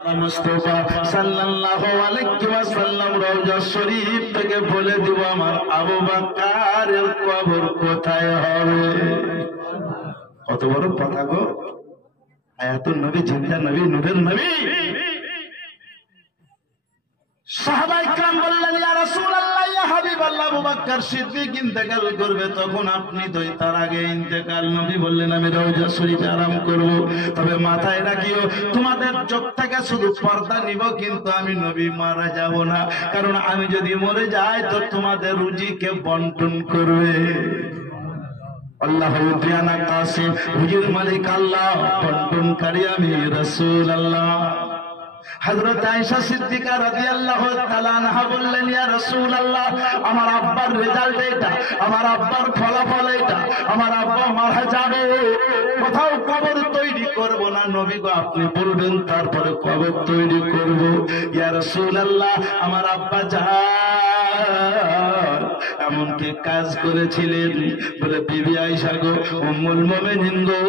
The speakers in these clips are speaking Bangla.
মুস্তাফা সাল্লাল্লাহু আলাইহি ওয়াসাল্লাম রওজা শরীফ থেকে বলে দিব আমার আবু বকরের কবর কোথায় হবে। কত বড় কথা গো, আয়াতুন নবী, জিন্দা নবী, নূরের নবী। সাহাবায়ে کرام বললেন, ইয়া রাসূলুল্লাহ, ইয়া হাবিবাল্লাহ, আবু বকর সিদ্দিক ইন্তেকাল করবে, তখন আপনি তো তার আগে ইন্তেকাল। নবী বললেন, আমি রওজা শরীফে আরাম করব, তবে মাথায় রাখিও তোমাদের চোখ থেকে শুধু পর্দা নিব, কিন্তু আমি নবী মারা যাব না, কারণ আমি যদি মরে যাই তো তোমাদের রুজিকে বন্টন করবে। আল্লাহ উদ্দিয়ানা কাসিম, হুজুর মালিক আল্লাহ, বন্টনকারী আমি রাসূলুল্লাহ। হযরত আয়েশা সিদ্দিকা রাদিয়াল্লাহু তাআলা আনহা বললেন, ইয়া রাসূলুল্লাহ, আমার আব্বার রেজাল্ট এটা, আমার আব্বার ফলাফল এটা, আমার আব্বা মারা যাবে, কোথাও কবর তৈরি করব না। নবী গো, আপনি বলবেন তারপরে কবর তৈরি করব। ইয়া রাসূলুল্লাহ, আমার আব্বা জান এমনকি কাজ করেছিলেন বলে, বিবি আয়েশা গো, উম্মুল মুমিনিন গো,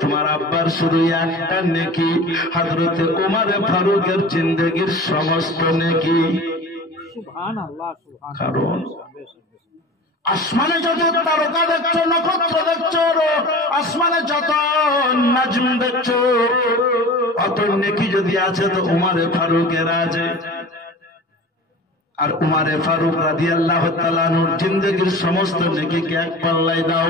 তোমার আব্বার শুধু একটা নেকি, হযরত ওমর ফারুকের জিন্দেগীর সমস্ত নেকি। সুবহানাল্লাহ, সুবহানাল্লাহ। কারণ আসমানে যত তারকা দেখছো, নক্ষত্র দেখছো, আসমানে যত নাজম দেখছো, অত নেকি যদি আছে তো ওমর ফারুকের আছে। আর উমর ফারুক রাদিয়াল্লাহু তাআলা আনহুর জিন্দেগীর সমস্ত নেকিকে এক পাল্লায় দাও,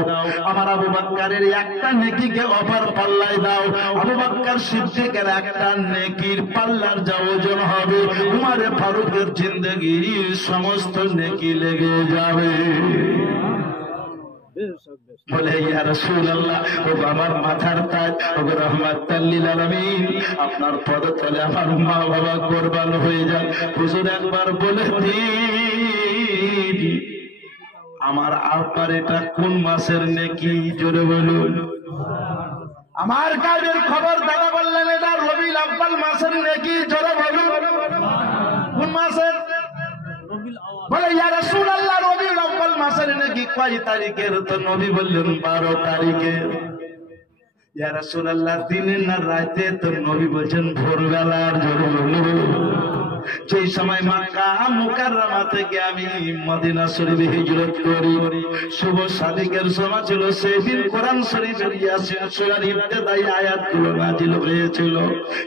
আমার আবু বকরের একটা নেকিকে অপর পাল্লায় দাও। আবু বকর সিদ্দিকের একটা নেকির পাল্লার যা ওজন হবে, উমর ফারুকের জিন্দেগীর সমস্ত নেকি লেগে যাবে। বলে, ইয়া রাসূলুল্লাহ, ও আমার মাথার তাজ, ও রাহমাতাল লিল আলামিন, আপনার পদতলে আমার মা বাবা কুরবান হয়ে যায়। হুজুর একবার বলে দিন, আমার আব্বার এটা কোন মাসের নেকি, জোরে বলুন। আমার কাজের খবর দাদা বললেন, এটা রবিউল আউয়াল মাসের নেকি, জোরে বলুন। কোন মাসের? বলে, ইয়া রাসূলুল্লাহ, রবিউল আউয়াল মাসের নাকি কয় তারিখের? তো নবী বললেন 12 তারিখের। ইয়া রাসূলুল্লাহ, দিনে না রাতে? তো নবী বলেন ভোরবেলার। জোরে বলুন। যেই সময় মক্কা মুকাররমা থেকে আমি মদিনা শরীফে হিজরত করি, শুভ সাদিকের সময় ছিল, সেদিন কোরআন শরীফের ইয়াসিন সূরার ইবতিদাই আয়াতগুলো নাযিল হয়েছিল।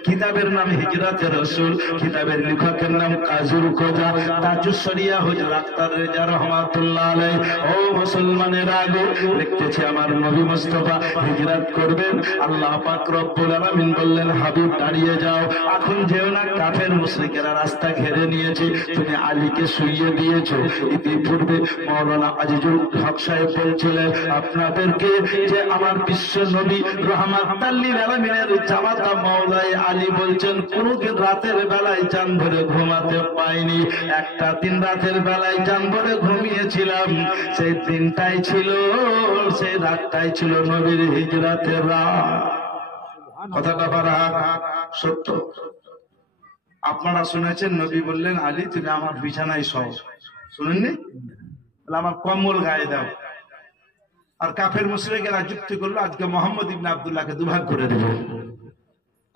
কিতাবের নাম হিজরাতে রাসূল, কিতাবের লেখকের নাম কাজুল কোজা তাজুস শরিয়া হুজুর আখতার রেজা রাহমাতুল্লাহ আলাইহি। ও মুসলমানের আগে লিখতেছে, আমার নবী মুস্তাফা হিজরত করবেন। আল্লাহ পাক রব্বুল আলামিন বললেন, হাবিব দাঁড়িয়ে যাও, এখন যেও না, কাফের মুশরিকেরা রাস্তা ঘিরে নিয়েছে, তুমি আলীকে শুইয়ে দিয়েছো। ইতিপূর্বে মাওলানা আজিজুল হক সাহেব বলছিলেন আপনাদেরকে যে আমার বিশ্ব নবী রাহমাতাল লিল আলামিনের জামাতা মাওলাই আলী বলছেন, কোনদিন রাতের বেলায় জান ধরে ঘুমাতে পাইনি, একটা দিন রাতের বেলায় জান ধরে ঘুমিয়েছিলাম, সেই দিনটাই ছিল, সেই রাতটাই ছিল নবীর হিজরতের রাত। কথাটা বারা সত্য। আপনারা শুনেছেন, নবী বললেন, আলী তুমি আমার বিছানায় শোও। শুনেননি? আমার কম্বল গায়ে দাও। আর কাফের মুশরিকেরা যুক্তি করলো, আজকে মোহাম্মদ ইবনে আব্দুল্লাহকে দুভাগ করে দেব।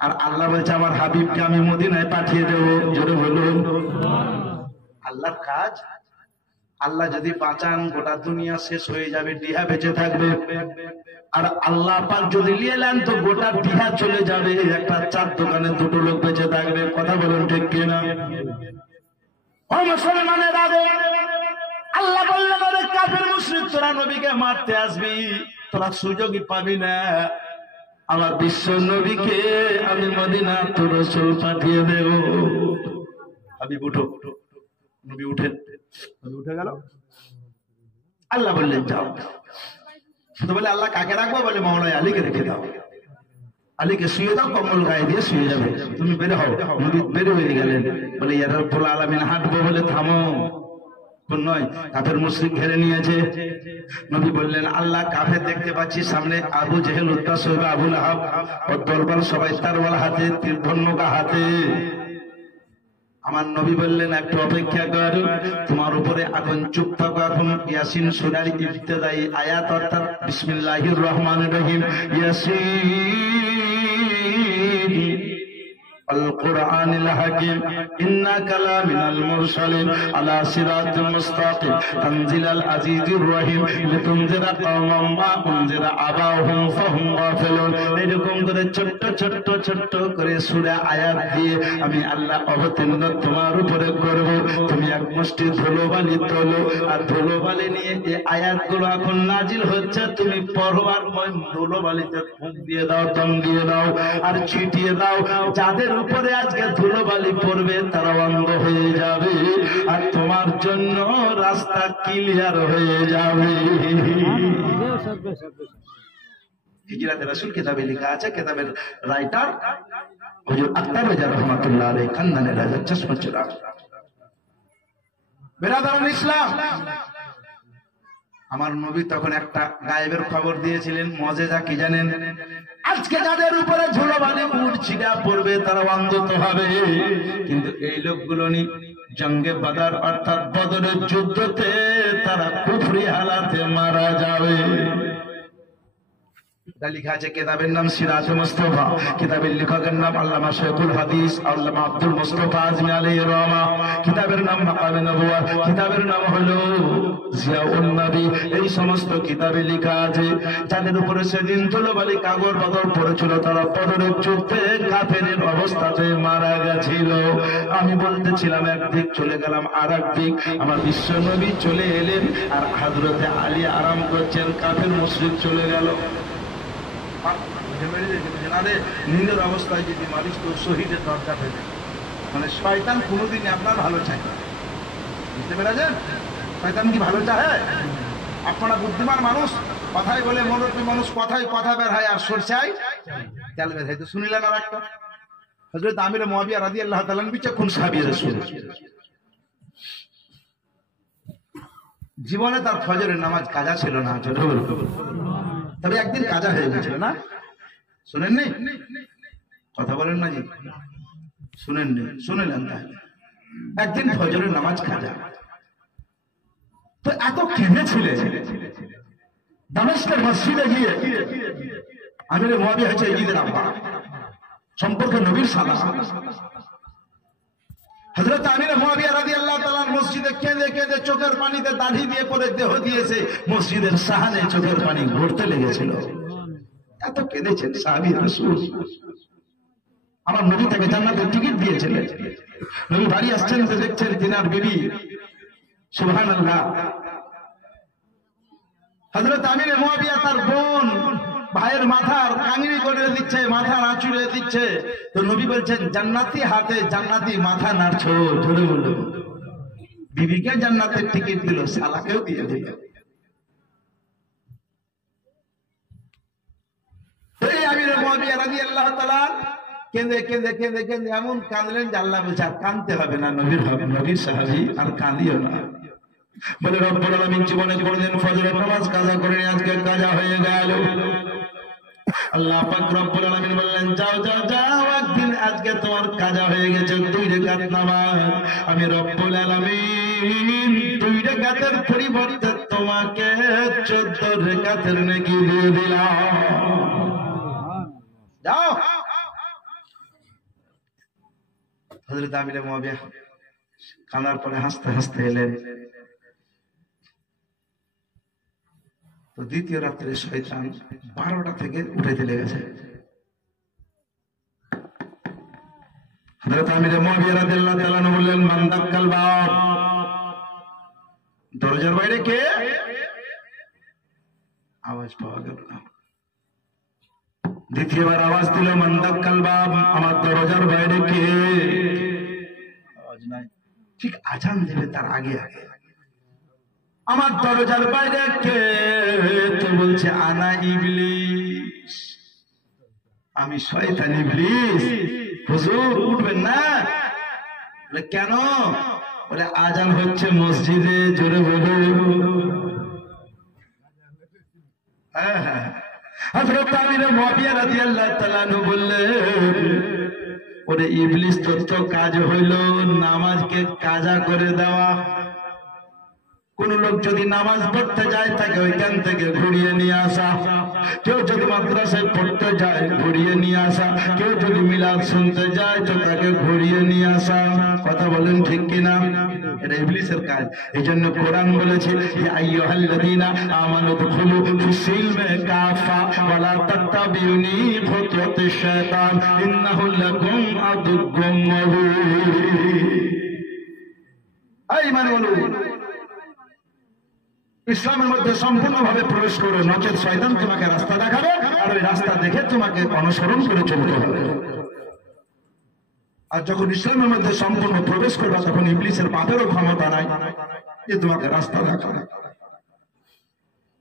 আর আল্লাহ বলছে, আমার হাবিবকে আমি মদিনায় পাঠিয়ে দেব। জোরে বলুন। আল্লাহর কাজ। আল্লাহ যদি বাঁচান, গোটা দুনিয়া শেষ হয়ে যাবে, ডিহা বেঁচে থাকবে। আর আল্লাহ পাক যদি নিয়ে নেন তো গোটা ডিহা চলে যাবে, একটা চার দোকানে দুটো লোক বেঁচে থাকবে। কথা বলুন ঠিক কিনা? ও মুসলমানের আগে আল্লাহ বললেন, ওরে কাফের মুশরিক, তোরা নবীকে মারতে আসবি, তোরা সুযোগই পাবি না। আমার বিশ্ব নবীকে আমি মদিনা তো রাসূল পাঠিয়ে দেব। হাবিব উঠো। নবী উঠেন। নবী উঠে গেল। আল্লাহ বললেন, যাও। শুধু বলে, আল্লাহ কাকে রাখবো? বলে, মাওলাই আলীকে রেখে দাও। আলীকে শুয়ে দাও, কম্বল গায়ে দিয়ে শুয়ে যাবে, তুমি বের হও। নবী বের হয়ে গেলেন। বলে, ইয়া রাব্বুল আলামিন, হাঁটবো। বলে, থামো, নয়, কাফের মুশরিক ঘিরে নিয়েছে। নবী বললেন, আল্লাহ, কাফের দেখতে পাচ্ছি সামনে, আবু জেহেল, উতবা, শাইবা, আবু লাহাব, ওর দরবার সবাই তরবাল হাতে, তীর ধনুক হাতে। আমার নবী বললেন, একটু অপেক্ষা কর, তোমার উপরে এখন চুপ থাকো। এখন ইয়াসিন সূরার ইবতিদাই আয়াত, অর্থাৎ বিসমিল্লাহির রহমানির রহিম, ইয়াসিন القرآن الحكيم إنك لمن المرسلين على صراط مستقيم تنزيل العزيز الرحيم لتنذر قوما ما أنذر آباؤهم فهم غافلون। এরকম করে ছোট্ট ছোট্ট ছোট্ট করে সূরা আয়াত দিয়ে আমি আল্লাহ অবতীর্ণ তোমার উপরে করব। তুমি এক মুষ্টি ধুলোবালি তোলো, আর ধুলোবালি নিয়ে যে আয়াতগুলো এখন নাজিল হচ্ছে তুমি পড়ো, আর ওই ধুলোবালিতে ফুঁক দিয়ে দাও, দম দিয়ে দাও, আর ছিটিয়ে দাও। যাদের উপরে আজকে ধুলোবালি পড়বে তারা অন্ধ হয়ে যাবে, আর তোমার জন্য রাস্তা ক্লিয়ার হয়ে যাবে। হিজরাতে রাসূল কিতাবে লেখা আছে, কিতাবের রাইটার হুজুর আখতার রেজা রহমাতুল্লাহ আলাইহি খানদানের রাজা চশমা চিরাগ। বেরাদারান ইসলাম, আমার নবী তখন একটা গায়েবের খবর দিয়েছিলেন, মুজিজা কি জানেন? আজকে যাদের উপরে ধুলোবালি উড়ছিটা পড়বে তারা অন্ধ হবে, কিন্তু এই লোকগুলো নি জঙ্গে বদর অর্থাৎ বদরের যুদ্ধতে তারা কুফরি হালাতে মারা যাবে। লিখা আছে কিতাবের নাম সিরাজে মুস্তাফা, কিতাবের লেখকের নাম আল্লামা শেখুল হাদিস আল্লামা আব্দুল মুস্তাফা আজমি আলাইহির রহমা, কিতাবের নাম মাকামে নবুয়্বত, কিতাবের নাম হলো জিয়াউন নবী। এই সমস্ত কিতাবে লেখা আছে যাদের উপরে সেদিন ধুলোবালি কাগর বদর পড়েছিল তারা বদরের যুদ্ধে কাফেরের অবস্থাতে মারা গেছিল। আমি বলতেছিলাম একদিক চলে গেলাম আর একদিক, আমার বিশ্ব নবী চলে এলেন আর হযরতে আলী আরাম করছেন, কাফের মুশরিক চলে গেল। নিজের অবস্থায় যদি মানুষ তো শহীদের দরজা পেবে, মানে শয়তান কোনোদিনই আপনার ভালো চায় না, বুঝতে পেরেছেন? শয়তান কি ভালো চায়? আপনারা বুদ্ধিমান মানুষ, কথাই বলে মনোরূপী মানুষ, কথাই কথা বের হয় আর সরষায় তেল বের হয়। তো শুনিলেন আর একটা হযরত আমির মুআবিয়া রাদিয়াল্লাহু তাআলা বিচক্ষণ সাহাবী রাসূল, জীবনে তার ফজরের নামাজ কাজা ছিল না, তবে একদিন কাজা হয়ে গেছিল না? শুনেননি? কথা বলেন না জি, শুনেননি? শুনেলেন? তাহলে একদিন ফজরের নামাজ কাজা, তো এত কেঁদেছিলেন দামেস্কের মসজিদে গিয়ে। আমির মুআবিয়া হচ্ছে ঈদের আব্বা, সম্পর্কে নবীর সাদা। হযরত আমির মুআবিয়া রাদিয়াল্লাহু তাআলা মসজিদে কেঁদে কেঁদে চোখের পানিতে দাড়ি দিয়ে করে দেহ দিয়েছে, মসজিদের সাহানে চোখের পানি ঘুরতে লেগেছিল, এত কেঁদেছেন সাহাবী রাসূল। আমার নবী তাকে জান্নাতের টিকিট দিয়েছিলেন। নবী বাড়ি আসছেন তো দেখছেন তিনার বিবি, সুবহানাল্লাহ, হযরত আমির মুআবিয়া তার বোন ভাইয়ের মাথার কাংড়ি করে দিচ্ছে, মাথার আঁচড়ে দিচ্ছে। তো নবী বলছেন জান্নাতি হাতে জান্নাতি মাথা নাড়ছো, জোরে বলুন। বিবিকে জান্নাতের টিকিট দিল, শালাকেও দিয়ে দিল। এই আমির মুআবিয়া রাদিয়াল্লাহু তাআলা কেঁদে কেঁদে কেঁদে কেঁদে এমন কাঁদলেন যে আল্লাহ বলছে আর কাঁদতে হবে না, নবীর হবে, নবীর সাহাবী, আর কাঁদিও না। বলে রব্বুল আলামিন জীবনে কোনদিন ফজরের নামাজ কাজা করেনি, আজকে কাজা হয়ে গেল। আল্লাহ পাক রব্বুল আলামিন বললেন যাও যাও যাও, একদিন আজকে তোমার কাজা হয়ে গেছে 2 রাকাত নামাজ, আমি রব্বুল আলামিন 2 রাকাতের পরিবর্তে তোমাকে 14 রাকাতের নেকি দিয়ে দিলাম। যাও। হযরত আমির মুআবিয়া কান্নার পরে হাসতে হাসতে এলেন। তো দ্বিতীয় রাত্রে শয়তান 12টা থেকে উঠাইতে লেগেছে। হযরত আমির মুআবিয়া রাদিয়াল্লাহু তাআলা বললেন মান দাক্কাল বাব, দরজার বাইরে কে? আওয়াজ পাওয়া গেল না। দ্বিতীয়বার আওয়াজ দিল মান দাক্কাল বাব, আমার দরজার বাইরে কে? আওয়াজ নাই। ঠিক আজান দেবে তার আগে আগে আমার দরজার বাইরে কে? তো বলছে আনা ইবলিস, আমি শয়তান ইবলিস। হুজুর উঠবেন না? বলে কেন? বলে আজান হচ্ছে মসজিদে, জোরে বলুন। হ্যাঁ হ্যাঁ। হযরত আমির মুআবিয়া রাদিয়াল্লাহু তাআলা বললেন ওরে ইবলিস, তোর তো কাজ হইল নামাজকে কাজা করে দেওয়া। কোন লোক যদি নামাজ পড়তে যায় তাকে ওইখান থেকে ঘুরিয়ে নিয়ে আসা। কেউ যদি মাদ্রাসায় পড়তে যায় ঘুরিয়ে নিয়ে আসা, কেউ যদি মিলাদ শুনতে যায় তো তাকে ঘুরিয়ে নিয়ে আসা। কথা বলেন ঠিক কিনা? এটা ইবলিসের কাজ। এই জন্য কোরআন বলেছে ইয়া আইয়ুহাল্লাযীনা আমানু দুখুলু ফিস-সিলমি কাফা ওয়া লা তাত্তাবিউনি খুতুওয়াতিশ শায়তান ইন্নাহু লাকুম আদুউম মুবিন। এই মানে বলুন ইসলামের মধ্যে সম্পূর্ণভাবে প্রবেশ করো, নচেত শয়তান তোমাকে রাস্তা দেখাবে আর ওই রাস্তা দেখে তোমাকে অনুসরণ করে চলতে হবে। আর যখন ইসলামের মধ্যে সম্পূর্ণ প্রবেশ করবে তখন ইবলিসের বাপেরও ক্ষমতা নাই যে তোমাকে রাস্তা দেখাবে।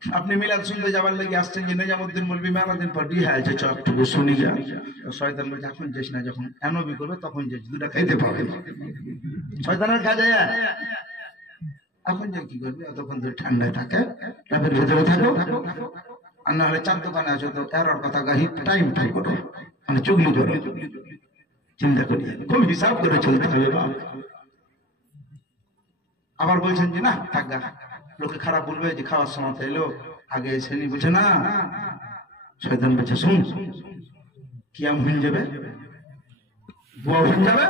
আপনি মিলাদ শুনতে যাবার লেগে আসছেন যে নিজামুদ্দিন মৌলভী মেলাদিন পর দিয়ে আছে চটটুকু শুনি যা, শয়তান বলছে এখন যাস না, যখন এনবি করবে তখন যাস, দুটা খাইতে পাবে। শয়তানের কাজে এখন যে কি করবে, তখন তো ঠান্ডায় থাকে, ট্যাপের ভেতরে থাকো, আর না হলে চার দোকানে আছো তো এর কথা গাহি টাইম টাইম করো, মানে চুগলি করো। চিন্তা করি খুব হিসাব করে চলতে হবে। আবার বলছেন যে না থাকা লোকে খারাপ বলবে যে খাওয়ার সময় এলো আগে এসে নি, বলছে না। শয়তান বলছে শুন কিয়াম হয়ে যাবে, বুয়া হয়ে যাবে,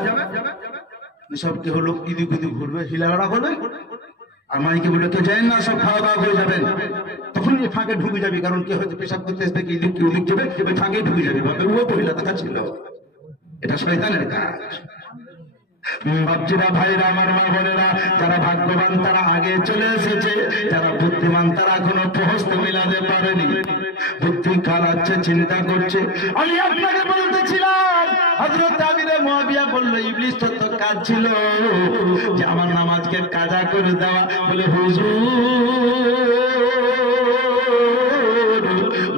সব কেউ লোক ইদি কুদি ঘুরবে, হিলাড়া করবে, আর মাইকে বলে তো যায় না সব খাওয়া দাওয়া করে যাবেন, তখন এই ফাঁকে ঢুকে যাবি। কারণ কেউ হয়তো পেশাব করতে এসে কি ইদিক উদিক যাবে, ওই ফাঁকে ঢুকে যাবি, ভাবে ও পহিলা দেখা ছিল। এটা শয়তানের কাজ। বাচ্চারা ভাইরা আমার মা বোনেরা, যারা ভাগ্যবান তারা আগে চলে এসেছে, যারা বুদ্ধিমান তারা এখনো পৌঁছতে মিলাতে পারেনি। বুদ্ধি খারাচ্ছে, চিন্তা করছে। আমি আপনাকে বলতেছিলাম হযরত আমিরে মুয়াবিয়া বলল ইবলিস তো কাজ ছিল যে আমার নামাজকে কাজা করে দেওয়া। বলে হুজুর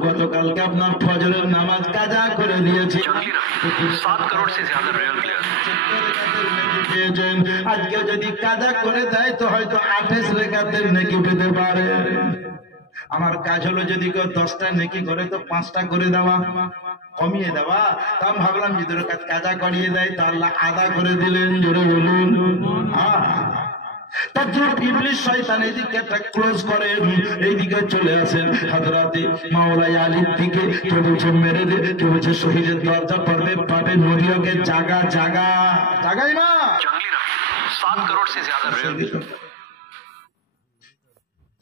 গতকালকে আপনার ফজরের নামাজ কাজা করে দিয়েছি। 7 करोड़ से ज्यादा रियल प्लेयर আজকে যদি কাজা করে দেয় তো হয়তো 28 রেখাতের নেকি পেতে পারে। আমার কাজ হলো যদি কেউ 10টা নেকি করে তো 5টা করে দেওয়া, কমিয়ে দেওয়া। তা আমি ভাবলাম যদি কাজা করিয়ে দেয় তা আল্লাহ আদা করে দিলেন। জোরে বলুন ইবলিস শয়তান এইদিকে একটা ক্লোজ করে এইদিকে চলে আসেন হযরতে মাওলাই আলীর দিকে। কেউ বলছে মেরে দে, কেউ বলছে শহীদের দরজা পড়বে পাবে, নবীকে জাগা জাগা জাগাই মা। 7 करोड़ से ज्यादा रियल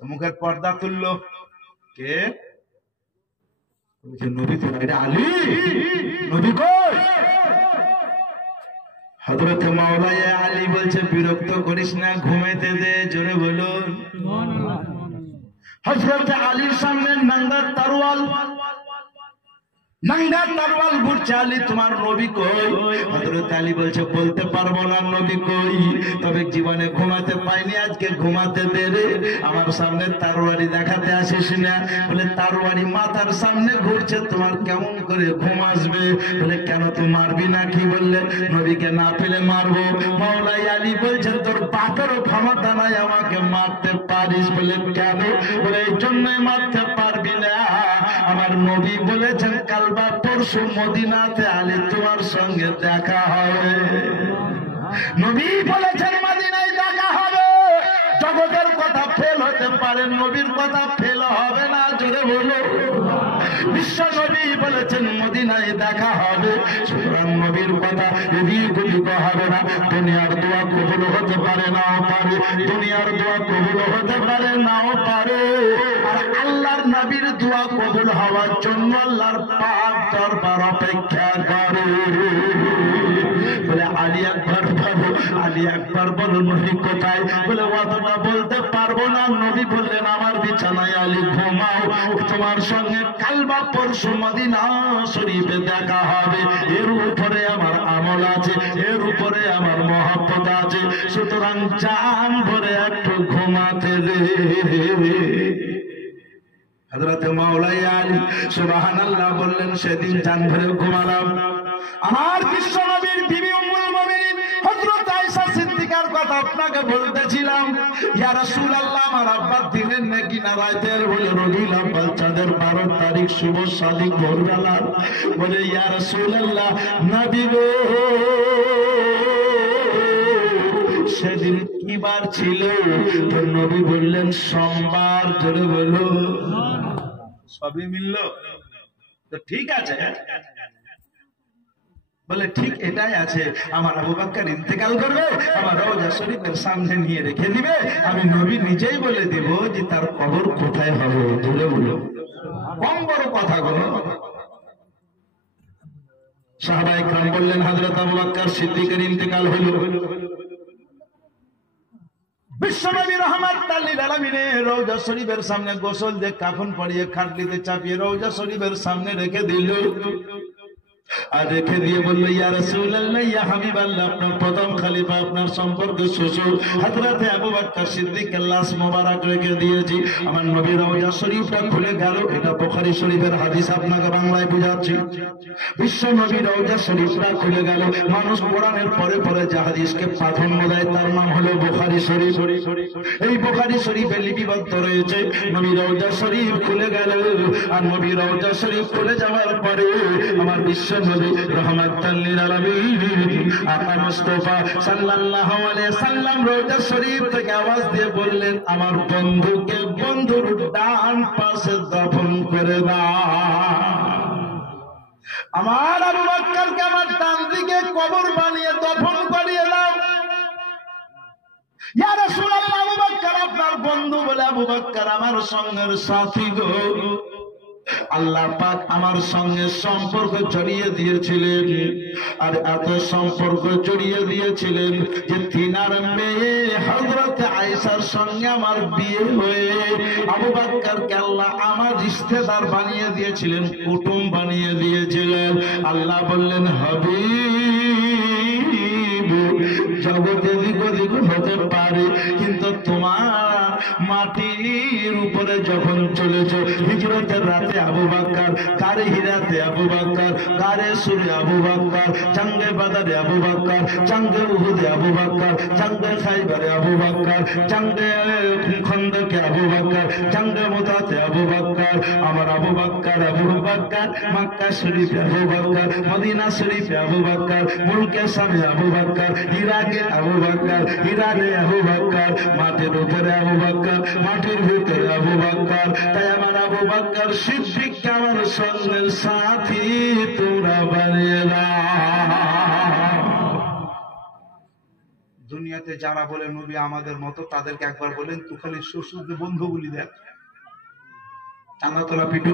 মুখের পর্দা তুললো কে? নবী তো এটা আলী, নবী কই? হযরত মাওলানা আলী বলছে বিরক্ত করিস না, ঘুমাইতে দে। জোরে বলুন হযরত আলীর সামনে নাঙ্গা তরোয়াল, নাঙ্গা তরোয়াল ঘুরছে। আলী তোমার নবী কই? হযরত আলী বলছে বলতে পারবো না নবী কই, তবে জীবনে ঘুমাতে পাইনি, আজকে ঘুমাতে দে রে। আমার সামনে তরবারি দেখাতে আসিস না। বলে তরবারি মাথার সামনে ঘুরছে, তোমার কেমন করে ঘুম আসবে? বলে কেন তুই মারবি না? কি বললে? নবীকে না পেলে মারবো। মাওলাই আলী বলছে তোর বাপেরও ক্ষমতা নাই আমাকে মারতে পারিস। বলে কেন? বলে এই জন্যই মারতে পারবি না, আমার নবী বলেছেন কাল বা পরশু মদিনাতে আলী তোমার সঙ্গে দেখা হবে। নবী বলেছেন মদিনায় দেখা হবে। জগতের কথা ফেল হতে পারে, নবীর কথা ফেল হবে না। জোরে বলো বিশ্ব নবী বলেছেন মদিনায় দেখা হবে, সুতরাং নবীর কথা এদিক ওদিক হবে না। দুনিয়ার দোয়া কবুল হতে পারে নাও পারে, দুনিয়ার দোয়া কবুল হতে পারে নাও পারে। আর আল্লাহর নবীর দোয়া কবুল হওয়ার জন্য আল্লাহর পাক দরবার অপেক্ষা করে। বলে আলী আকবার বলো, আলী আকবার বলো। নবী কোথায়? বলে অতটা বলতে পারবো না। নবী বললেন আমার বিছানায় আলী ঘুমাও, তোমার সঙ্গে কাল বা পরশু মদিনা শরীফে দেখা হবে। এর উপরে আমার আমল আছে, এর উপরে আমার মহব্বত আছে, সুতরাং জান ভরে একটু ঘুমাতে দে। হযরত মাওলাই আলী সুবহানাল্লাহ বললেন সেদিন জান ভরে ঘুমালাম। আমার বিশ্ব নবীর বিবি উম্মুল মুমিনিন হযরত আয়েশা সিদ্দিকার কথা আপনাকে বলতেছিলাম। ইয়া রাসূলুল্লাহ আমার আব্বার দিনের নেকি না রাতের? বলে রবিউল আউয়াল চাঁদের 12 তারিখ শুভ সাদিক ভোরবেলা। বলে ইয়া রাসূলুল্লাহ নবী গো সেদিন কি বার ছিল? তো নবী বললেন সোমবার। জোরে বলো সবই মিলল তো ঠিক আছে। বলে ঠিক এটাই আছে, আমার আবু বকর ইন্তেকাল করবে, আমার রওজা শরীফের সামনে নিয়ে রেখে দিবে, আমি নবী নিজেই বলে দেব যে তার কবর কোথায় হবে। ধরে বলো কম বড় কথা গুলো। সাহাবায়ে কেরাম বললেন হযরত আবু বকর সিদ্দিকের ইন্তেকাল হলো। বিশ্বনবী রাহমাতুল লিল আলামিনের রওজা শরীফের সামনে গোসল দিয়ে কাফন পরিয়ে খাটলিতে চাপিয়ে রওজা শরীফের সামনে রেখে দিল। আর রেখে দিয়ে বলল, ইয়া রাসূলুল্লাহ, ইয়া হাবিবাল্লাহ, আপনার প্রথম খলিফা, আপনার সম্পর্কে শ্বশুর হযরত আবু বকর সিদ্দিকের লাশ মোবারক রেখে দিয়েছি। আমার নবী রওজা শরীফটা খুলে গেল। এটা বুখারী শরীফের হাদিস, আপনাকে বাংলায় বুঝাচ্ছি। বিশ্ব নবী রওজা শরীফটা খুলে গেল। মানুষ কোরআনের পরে পরে যে হাদিসকে প্রাধান্য দেয় তার নাম হলো বুখারী শরীফ। এই বুখারী শরীফে লিপিবদ্ধ রয়েছে নবী রওজা শরীফ খুলে গেল। আর নবী রওজা শরীফ খুলে যাওয়ার পরে আমার বিশ্ব নবী রাহমাতুল লিল আলামিন আকা মুস্তাফা সাল্লাল্লাহু আলাইহি সাল্লাম রওজা শরীফ থেকে আওয়াজ দিয়ে বললেন, আমার বন্ধুকে বন্ধুর ডান পাশে দফন করে দাও। আমার আবু বকরকে আমার ডান দিকে কবর বানিয়ে দফন করিয়ে দাও। ইয়া রাসূলুল্লাহ, আবু বকর আপনার বন্ধু বলে আবু বকর আমার সঙ্গের সাথী গো। আল্লাহ পাক আমার সঙ্গে সম্পর্ক জড়িয়ে দিয়েছিলেন, আর এত সম্পর্ক জড়িয়ে দিয়েছিলেন যে তিনার মেয়ে হযরত আয়েশার সঙ্গে আমার বিয়ে হয়ে আবু বকরকে আল্লাহ আমার রিশতেদার বানিয়ে দিয়েছিলেন, কুটুম বানিয়ে দিয়েছিলেন। আল্লাহ বললেন, হাবিব, জগতে দিক হতে পারে, কিন্তু তোমার মাটির উপরে যখন চলেছ, হিজরতের রাতে আবু বকর, গারে হিরাতে আবু বকর, গারে সুরে আবু বকর, জঙ্গে বদরে আবু বকর, জঙ্গে উহুদে আবু বকর, জঙ্গে খাইবারে আবু বকর, জঙ্গে খন্দকে আবু বকর, জঙ্গে মুতাতে আবু বকর। আমার আবু বকর মক্কা শরীফে আবু বকর, মদিনা শরীফে আবু বকর, মুলকে শামে আবু বকর, ইরাকে আবু বকর, ইরানে আবু বকর, মাটির উপরে আবু বকর, মাটির ভিতরে আবু বকর। তাই আমার আবু বকর সিদ্দিক আমার সঙ্গের সাথী তোমরা বানিয়ে দাও। দুনিয়াতে যারা বলে নবী আমাদের মতো, তাদেরকে একবার বলেন তুই খালি শ্বশুরকে বন্ধু বলি দেখ, টানা তোলা পিটু।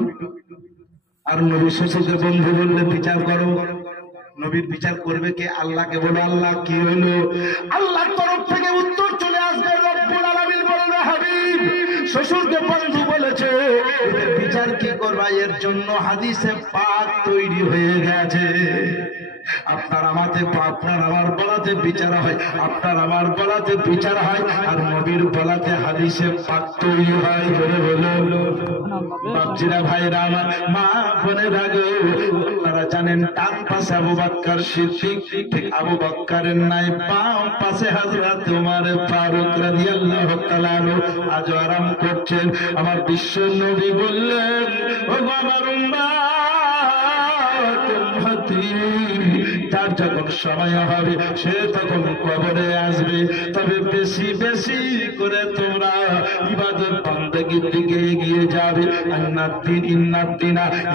আর নবী শ্বশুরকে বন্ধু বললে বিচার করো। নবীর বিচার করবে কে? আল্লাহকে বলো, আল্লাহ কি হলো? আল্লাহর তরফ থেকে উত্তর চলে আসবে। রব্বুল আলামিন বলবে, হাবিব, শ্বশুরকে বন্ধু বলেছে, এদের বিচার কি করবা? এর জন্য হাদিসে পাক তৈরি হয়ে গেছে। আপনার আমার বলাতে বিচার হয়, আপনার আমার বলাতে বিচার হয়, আর নবীর বলাতে হাদিসে পাক তৈরি হয়। বলে বলো বাপজিরা, ভাইরা আমার, মা বোনেরা গো, আপনারা জানেন ডান পাশে আবু বকর সিদ্দিক, ঠিক আবু বকরের নাই বাম পাশে হযরত ওমর ফারুক রাদিয়াল্লাহু তাআলা আজ আরাম করছেন। আমার বিশ্ব নবী বললেন, ও আমার উম্মত, তার যখন সময় হবে সে তখন কবরে আসবে। তবে বেশি বেশি করে তোমরা ইবাদত বন্দেগীর দিকে এগিয়ে যাবে।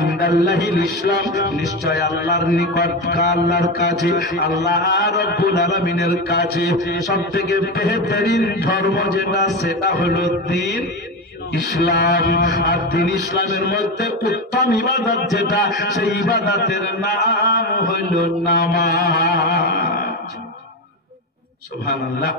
ইন্দাল্লাহিল ইসলাম, নিশ্চয় আল্লাহর নিকট, আল্লাহর কাছে, আল্লাহ রাব্বুল আলামিনের কাছে সবথেকে বেহতরিন ধর্ম যেটা, সেটা হলো দ্বীন ইসলাম। আর দ্বীন ইসলামের মধ্যে উত্তম ইবাদত যেটা, সেই ইবাদতের নাম হলো নামাজ। সুবহানাল্লাহ।